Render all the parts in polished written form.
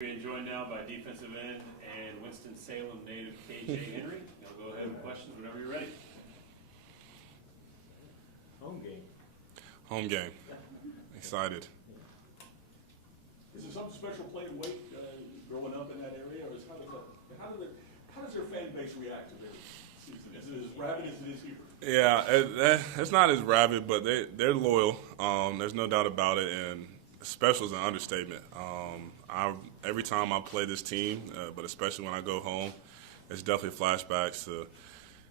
Being joined now by defensive end and Winston-Salem native KJ Henry. I'll go ahead with questions whenever you're ready. Home game. Home game. Excited. Is there something special playing Wake growing up in that area, or how does their fan base react to their season? Is it as rabid as it is here? Yeah, it's not as rabid, but they're loyal. There's no doubt about it, and special is an understatement. Every time I play this team, but especially when I go home, it's definitely flashbacks to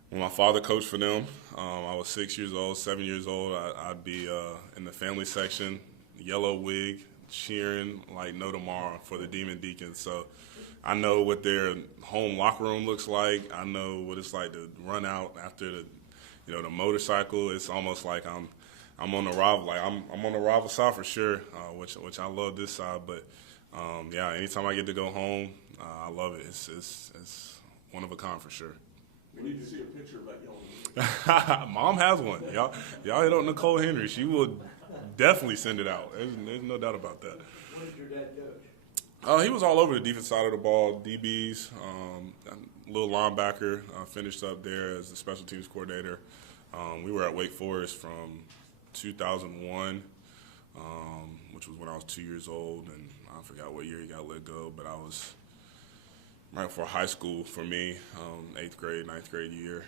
when my father coached for them. I was 6 years old, 7 years old. I'd be in the family section, yellow wig, cheering like no tomorrow for the Demon Deacons. So I know what their home locker room looks like. I know what it's like to run out after the motorcycle. It's almost like I'm on the rival, like I'm on the rival side for sure, which I love this side. But yeah, anytime I get to go home, I love it. It's one of a kind for sure. We need to see a picture of that yellow. Mom has one. Y'all hit on Nicole Henry. She will definitely send it out. There's no doubt about that. What did your dad coach? He was all over the defense side of the ball, DBs, little linebacker. Finished up there as the special teams coordinator. We were at Wake Forest from 2001, which was when I was 2 years old, and I forgot what year he got let go, but I was right before high school for me, 8th grade, 9th grade year.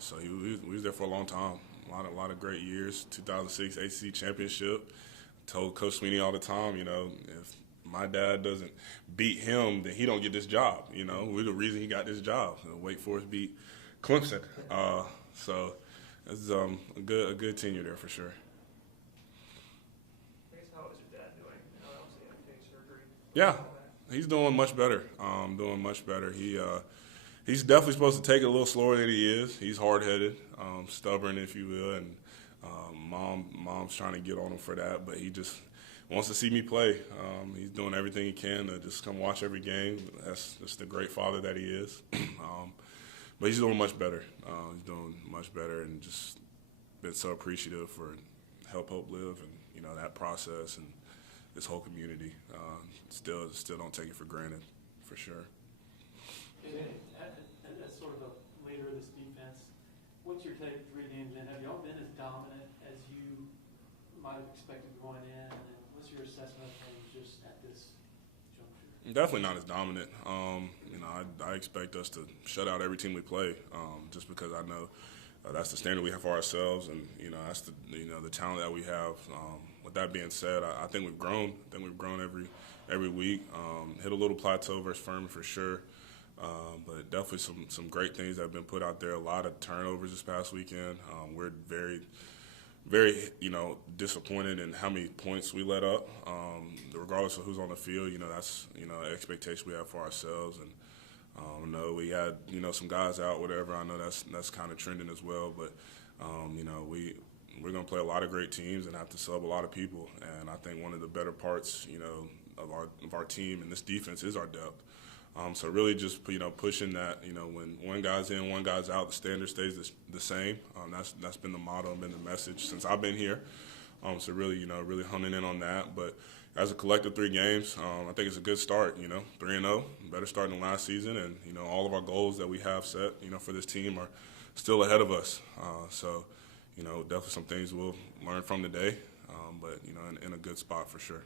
So he was there for a long time, a lot of great years. 2006 ACC championship. Told Coach Sweeney all the time, if my dad doesn't beat him, then he don't get this job. We're the reason he got this job. Wake Forest beat Clemson, so it's a good tenure there for sure. How is your dad doing? Obviously had knee surgery. Yeah, he's doing much better. He's definitely supposed to take it a little slower than he is. He's hard-headed, stubborn, if you will, and mom's trying to get on him for that. But he just wants to see me play. He's doing everything he can to just come watch every game. That's just the great father that he is. But he's doing much better. And just been so appreciative for Help Live and that process and this whole community. Still don't take it for granted, for sure. As sort of a leader of this defense, what's your take 3 games in? Have y'all been as dominant as you might have expected going in? And what's your assessment of things just at this juncture? Definitely not as dominant. I expect us to shut out every team we play, just because I know that's the standard we have for ourselves, and that's the talent that we have. With that being said, I think we've grown. Every week. Hit a little plateau versus Furman for sure, but definitely some great things that have been put out there. A lot of turnovers this past weekend. We're very, very disappointed in how many points we let up. Regardless of who's on the field, that's an expectation we have for ourselves. And no, we had some guys out, whatever. I know that's kind of trending as well, but we're going to play a lot of great teams and have to sub a lot of people. And I think one of the better parts, of our team and this defense is our depth. So really just pushing that. When one guy's in, one guy's out, the standard stays the same. That's been the motto and been the message since I've been here. So really, really honing in on that. But as a collective 3 games, I think it's a good start. 3-0, better start than last season, and all of our goals that we have set, for this team are still ahead of us. So, definitely some things we'll learn from today, but in a good spot for sure.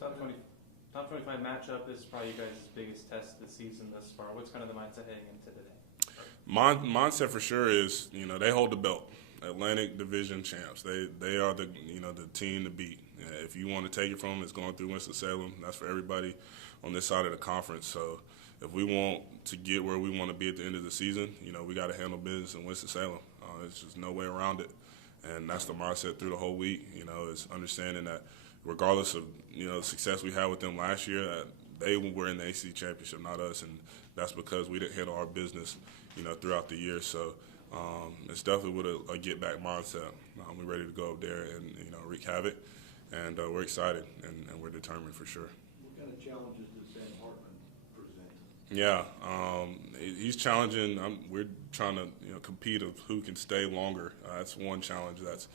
Top 25 matchup is probably you guys' biggest test this season thus far. What's kind of the mindset heading into today? Mindset for sure is they hold the belt. Atlantic Division champs. They are the the team to beat. If you want to take it from them, it's going through Winston-Salem. That's for everybody on this side of the conference. So if we want to get where we want to be at the end of the season, we got to handle business in Winston-Salem. There's just no way around it, and that's the mindset through the whole week. Is understanding that regardless of the success we had with them last year, they were in the ACC championship, not us, and that's because we didn't handle our business throughout the year. So. It's definitely with a get-back mindset. We're ready to go up there and wreak havoc, and we're excited and we're determined for sure. What kind of challenges does Sam Hartman present? Yeah, he's challenging. We're trying to compete of who can stay longer. That's one challenge that's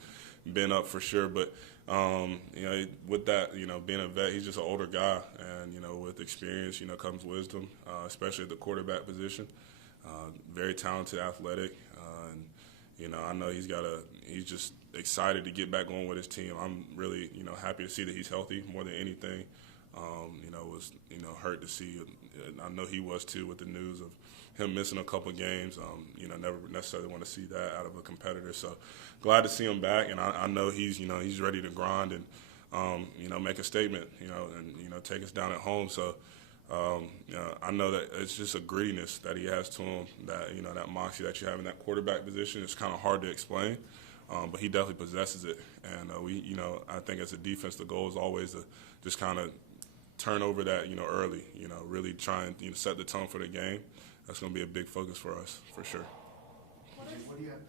been up for sure. But With that, being a vet, he's just an older guy, and with experience, comes wisdom, especially at the quarterback position. Very talented, athletic, and I know he's just excited to get back on with his team. I'm really, happy to see that he's healthy more than anything. Was hurt to see. I know he was too with the news of him missing a couple games. Never necessarily want to see that out of a competitor. So glad to see him back, and I know he's ready to grind and make a statement. And take us down at home. So I know that it's just a grittiness that he has to him. That that moxie that you have in that quarterback position. It's kind of hard to explain, but he definitely possesses it. And I think as a defense, the goal is always to just kind of turn over that early. Really try and set the tone for the game. That's going to be a big focus for us, for sure. What do you have to,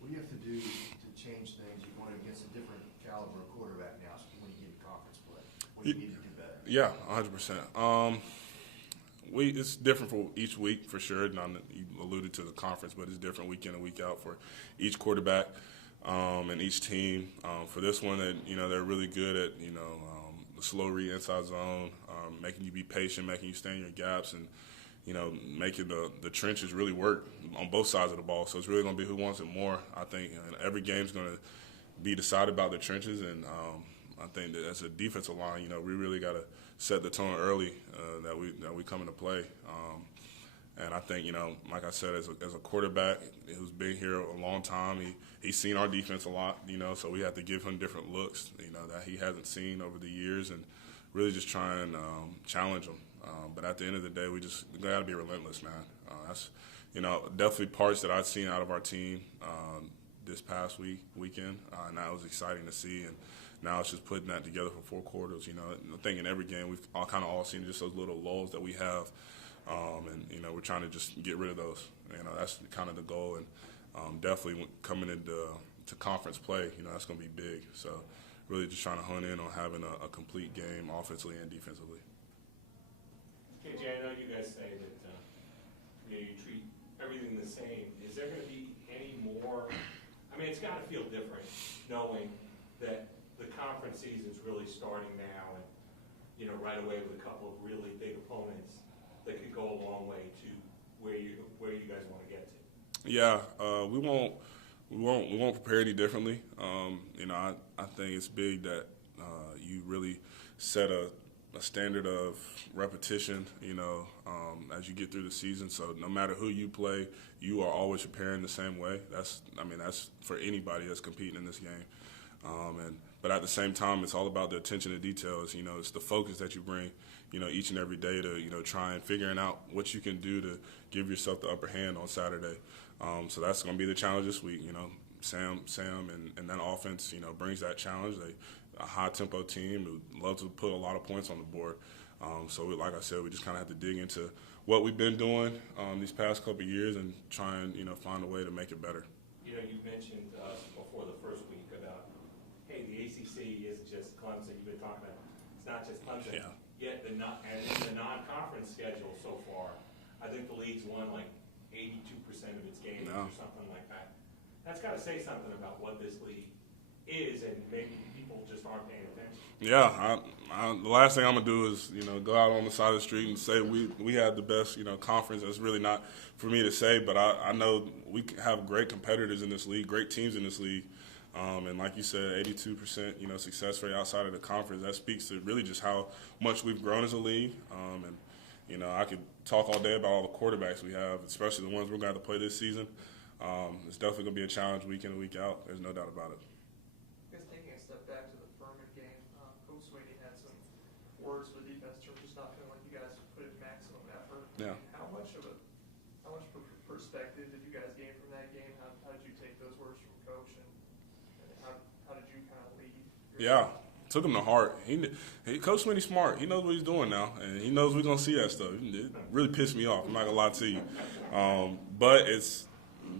what do you have to do to change things? You're going against a different caliber of quarterback now, so when you get to conference play, what do you need to do better? Yeah, 100%. It's different for each week, for sure. You alluded to the conference, but it's different week in and week out for each quarterback and each team. For this one, they're really good at the slow read inside zone, making you be patient, making you stay in your gaps, and making the trenches really work on both sides of the ball. So it's really going to be who wants it more. I think every game's going to be decided by the trenches, and I think that as a defensive line, we really got to set the tone early that we come into play. And I think, like I said, as a quarterback who's been here a long time, he's seen our defense a lot, so we have to give him different looks, that he hasn't seen over the years, and really just try and challenge him. But at the end of the day, we got to be relentless, man. That's, definitely parts that I've seen out of our team this past weekend, and that was exciting to see. And now it's just putting that together for 4 quarters. I think in every game we've kind of all seen just those little lulls that we have, and we're trying to just get rid of those. That's kind of the goal, and definitely coming into conference play, that's going to be big. So really just trying to hone in on having a complete game offensively and defensively. KJ, I know you guys say that you treat everything the same. Is there going to be any more? I mean, it's got to feel different knowing that the conference season's really starting now, and right away with a couple of really big opponents that could go a long way to where you guys want to get to. Yeah, we won't prepare any differently. I think it's big that you really set a standard of repetition, as you get through the season. So no matter who you play, you are always preparing the same way. That's for anybody that's competing in this game. But at the same time, it's all about the attention to details. It's the focus that you bring, each and every day to, try and figuring out what you can do to give yourself the upper hand on Saturday. So that's going to be the challenge this week. Sam and that offense, brings that challenge. A high-tempo team who loves to put a lot of points on the board. Like I said, we just kind of have to dig into what we've been doing these past couple of years and try and, find a way to make it better. You mentioned before the first week about, hey, the ACC isn't just Clemson. You've been talking about it's not just Clemson. Yeah. Yet in the non-conference schedule so far, I think the league's won like 82% of its games or something like that. That's got to say something about what this league is, and maybe people just aren't paying attention. Yeah, the last thing I'm gonna do is go out on the side of the street and say we have the best conference. That's really not for me to say, but I know we have great competitors in this league, great teams in this league, and like you said, 82% success rate outside of the conference. That speaks to really just how much we've grown as a league. And I could talk all day about all the quarterbacks we have, especially the ones we're going to have to play this season. It's definitely going to be a challenge week in and week out. There's no doubt about it. I guess taking a step back to the Furman game, Coach Sweeney had some words for the defense in terms of just not feeling like you guys put in maximum effort. Yeah. How much perspective did you guys gain from that game? How did you take those words from Coach, and how did you kind of lead? Yeah. Took him to heart. Coach Sweeney's smart. He knows what he's doing now, and he knows we're going to see that stuff. It really pissed me off. I'm not going to lie to you. But it's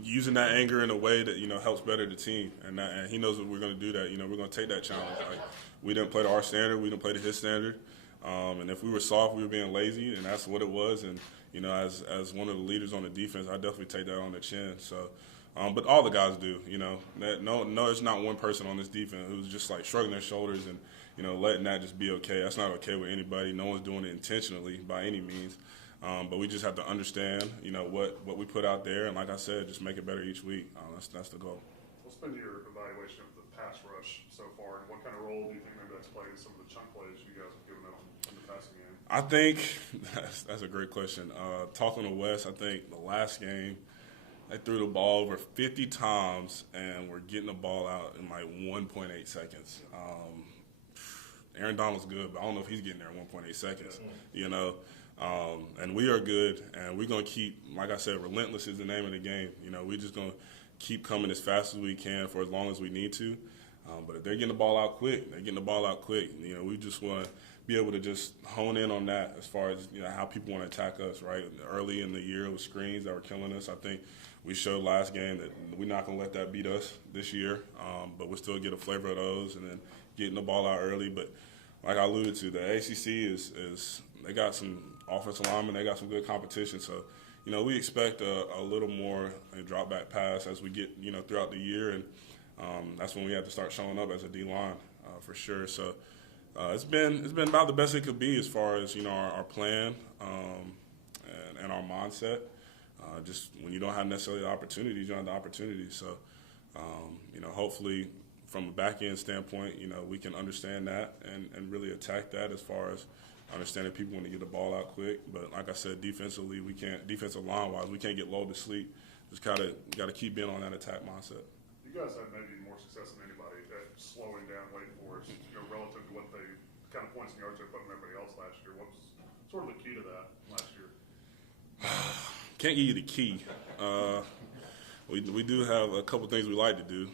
using that anger in a way that, helps better the team. And he knows that we're going to do that. We're going to take that challenge. Like, we didn't play to our standard. We didn't play to his standard. And if we were soft, we were being lazy, and that's what it was. And, as one of the leaders on the defense, I definitely take that on the chin. So But all the guys do, you know. No, it's not one person on this defense who's just like shrugging their shoulders and, you know, letting that just be okay. That's not okay with anybody. No one's doing it intentionally by any means. But we just have to understand, you know, what we put out there, and like I said, just make it better each week. That's the goal. What's been your evaluation of the pass rush so far, and what kind of role do you think maybe that's played in some of the chunk plays you guys have given up in the passing game? I think that's a great question. Talking to Wes, I think the last game, they threw the ball over 50 times, and we're getting the ball out in like 1.8 seconds. Aaron Donald's good, but I don't know if he's getting there in 1.8 seconds, you know. And we are good, and we're going to keep, like I said, relentless is the name of the game. You know, we're just going to keep coming as fast as we can for as long as we need to. But if they're getting the ball out quick, You know, we just want to be able to just hone in on that as far as, you know, how people want to attack us, right? Early in the year, it was screens that were killing us. I think we showed last game that we're not going to let that beat us this year, but we'll still get a flavor of those and then getting the ball out early. But like I alluded to, the ACC is they got some offensive linemen, they got some good competition. So, you know, we expect a little more drop back pass as we get, you know, throughout the year, and that's when we have to start showing up as a D line for sure. So it's been about the best it could be as far as, you know, our plan and our mindset. Just when you don't have necessarily the opportunities, you don't have the opportunities. So, you know, hopefully from a back end standpoint, you know, we can understand that and really attack that as far as understanding people want to get the ball out quick. But like I said, defensively, defensive line wise, we can't get lulled to sleep. Just got to keep being on that attack mindset. You guys had maybe more success than anybody at slowing down Wake Forest, you know, relative to what they kind of points and yards they put on everybody else last year. What was sort of the key to that last year? Can't give you the key. We do have a couple things we like to do.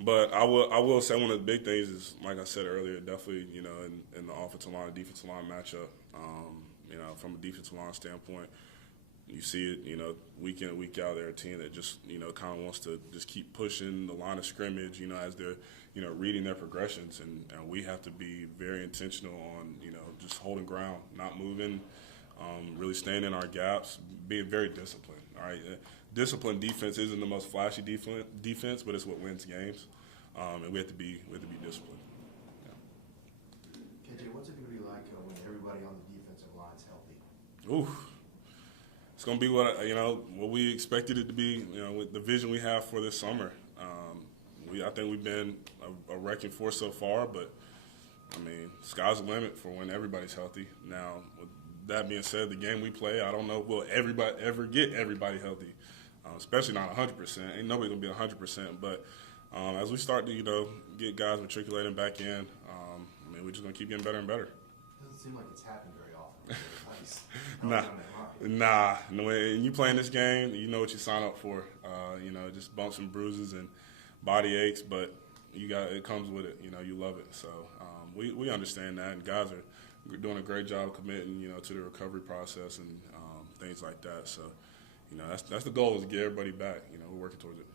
But I will say one of the big things is, like I said earlier, definitely, you know, in the offensive line, defensive line matchup, you know, from a defensive line standpoint, you see it, you know, week in and week out, they're a team that just, you know, kind of wants to just keep pushing the line of scrimmage, you know, as they're, you know, reading their progressions. And we have to be very intentional on, you know, just holding ground, not moving, really staying in our gaps, being very disciplined, all right? Disciplined defense isn't the most flashy defense, but it's what wins games, and we have to be disciplined. KJ, what's it going to be like when everybody on the defensive line's healthy? Ooh, it's going to be what we expected it to be. You know, with the vision we have for this summer. I think we've been a wrecking force so far, but I mean, sky's the limit for when everybody's healthy. Now, with that being said, the game we play, I don't know will everybody ever get everybody healthy. Especially not 100%. Ain't nobody gonna be 100%. But as we start to, you know, get guys matriculating back in, I mean, we're just gonna keep getting better and better. Doesn't seem like it's happened very often. Nah. When you playing this game, you know what you sign up for. You know, just bumps and bruises and body aches, but it comes with it. You know, you love it. So we understand that, and guys are doing a great job committing, you know, to the recovery process and things like that. So. You know, that's the goal, is to get everybody back. You know, we're working towards it.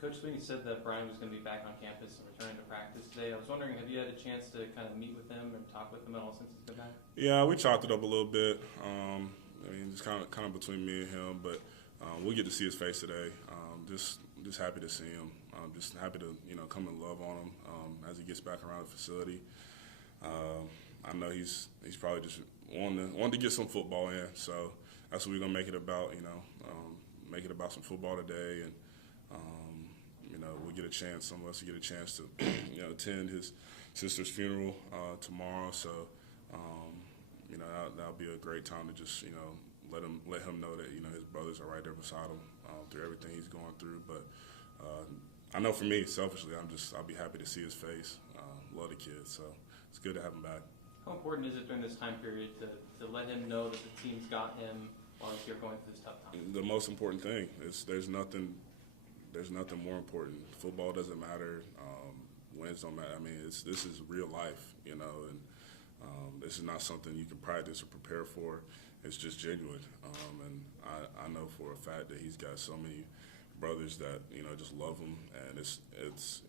Coach Sweeney said that Brian was going to be back on campus and returning to practice today. I was wondering, have you had a chance to kind of meet with him and talk with him at all since he's been back? Yeah, we chopped it up a little bit. I mean, just kind of between me and him, but we'll get to see his face today. Just happy to see him. Just happy to, you know, come and love on him as he gets back around the facility. I know he's probably just wanting to get some football in, so. That's what we're gonna make it about, you know. Make it about some football today, and you know, we'll get a chance. Some of us will get a chance to, you know, attend his sister's funeral tomorrow. So, you know, that'll be a great time to just, you know, let him know that, you know, his brothers are right there beside him through everything he's going through. But I know for me, selfishly, I'll be happy to see his face. Love the kid, so it's good to have him back. How important is it during this time period to let him know that the team's got him while you're going through this tough time? The most important thing is there's nothing more important. Football doesn't matter. Wins don't matter. I mean, this is real life, you know, and this is not something you can practice or prepare for. It's just genuine, and I know for a fact that he's got so many brothers that, you know, just love him, and it's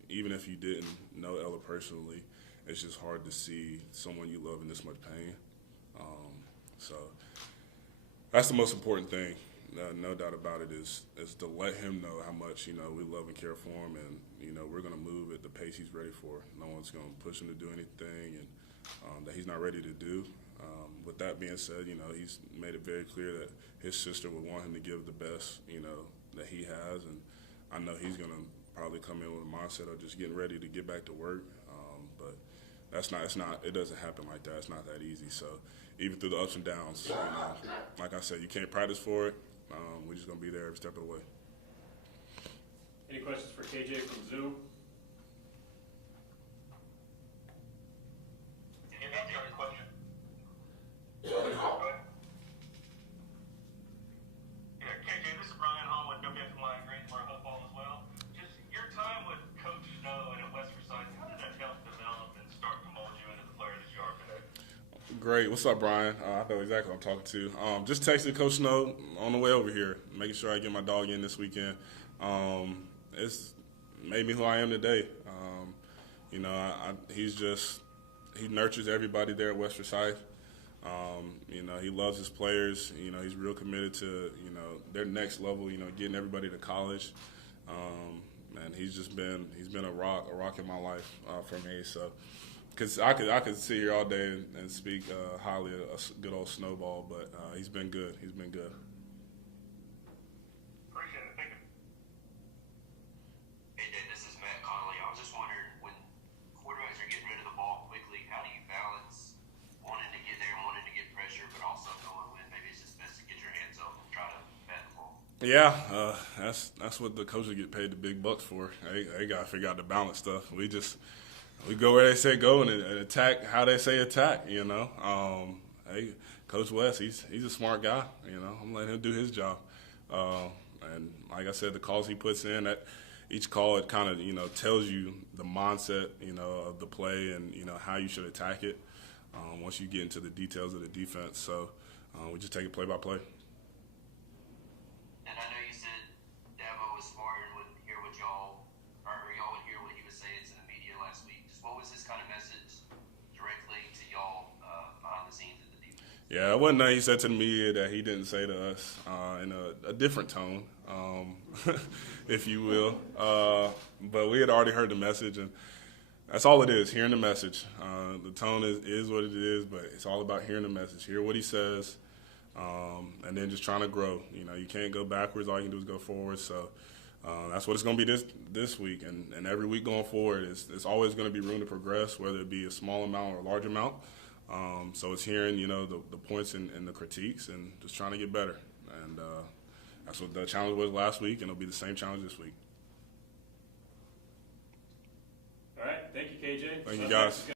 even if you didn't know Ella personally, it's just hard to see someone you love in this much pain. So that's the most important thing. no doubt about it, is to let him know how much, we love and care for him, and, we're going to move at the pace he's ready for. No one's going to push him to do anything and that he's not ready to do. With that being said, he's made it very clear that his sister would want him to give the best, that he has, and I know he's going to probably come in with a mindset of just getting ready to get back to work. But it doesn't happen like that. It's not that easy. So even through the ups and downs, like I said, you can't practice for it. We're just going to be there every step of the way. Any questions for KJ from Zoom? Can you answer your question? KJ, this is Brian Hall with WF Line Greensboro Football as well. Just your time with Coach Snow and at West Forsyth, how did that help develop and start to mold you into the player that you are today? Great. What's up, Brian? I know exactly what I'm talking to. Just texted Coach Snow on the way over here, making sure I get my dog in this weekend. It's made me who I am today. He nurtures everybody there at West Forsyth. He loves his players. He's real committed to, their next level, getting everybody to college. And he's been a rock in my life for me. So, because I could sit here all day and speak highly of a good old Snowball, but he's been good. He's been good. Appreciate it. Thank you. Hey, Dave, this is Matt Connolly. I was just wondering, when quarterbacks are getting rid of the ball quickly, how do you balance wanting to get there and wanting to get pressure, but also knowing when maybe it's just best to get your hands up and try to bat the ball? Yeah, that's what the coaches get paid the big bucks for. They got to figure out the balance stuff. We go where they say go and attack how they say attack. Hey, Coach West, he's a smart guy. I'm letting him do his job. And like I said, the calls he puts in, that each call, it kind of tells you the mindset of the play and how you should attack it. Once you get into the details of the defense, so we just take it play by play. And I know you said Dabo was smart and would hear what y'all would hear what he was saying to the media last week. Just what was his kind of message directly to y'all behind the scenes of the defense? Yeah, it wasn't nothing he said to the media that he didn't say to us in a different tone, if you will. But we had already heard the message, and that's all it is, hearing the message. The tone is what it is, but it's all about hearing the message. Hear what he says. And then just trying to grow. You can't go backwards. All you can do is go forward. So that's what it's going to be this week. And every week going forward, it's always going to be room to progress, whether it be a small amount or a large amount. So it's hearing, the points and the critiques and just trying to get better. And that's what the challenge was last week, and it'll be the same challenge this week. All right. Thank you, KJ. Thank you, guys.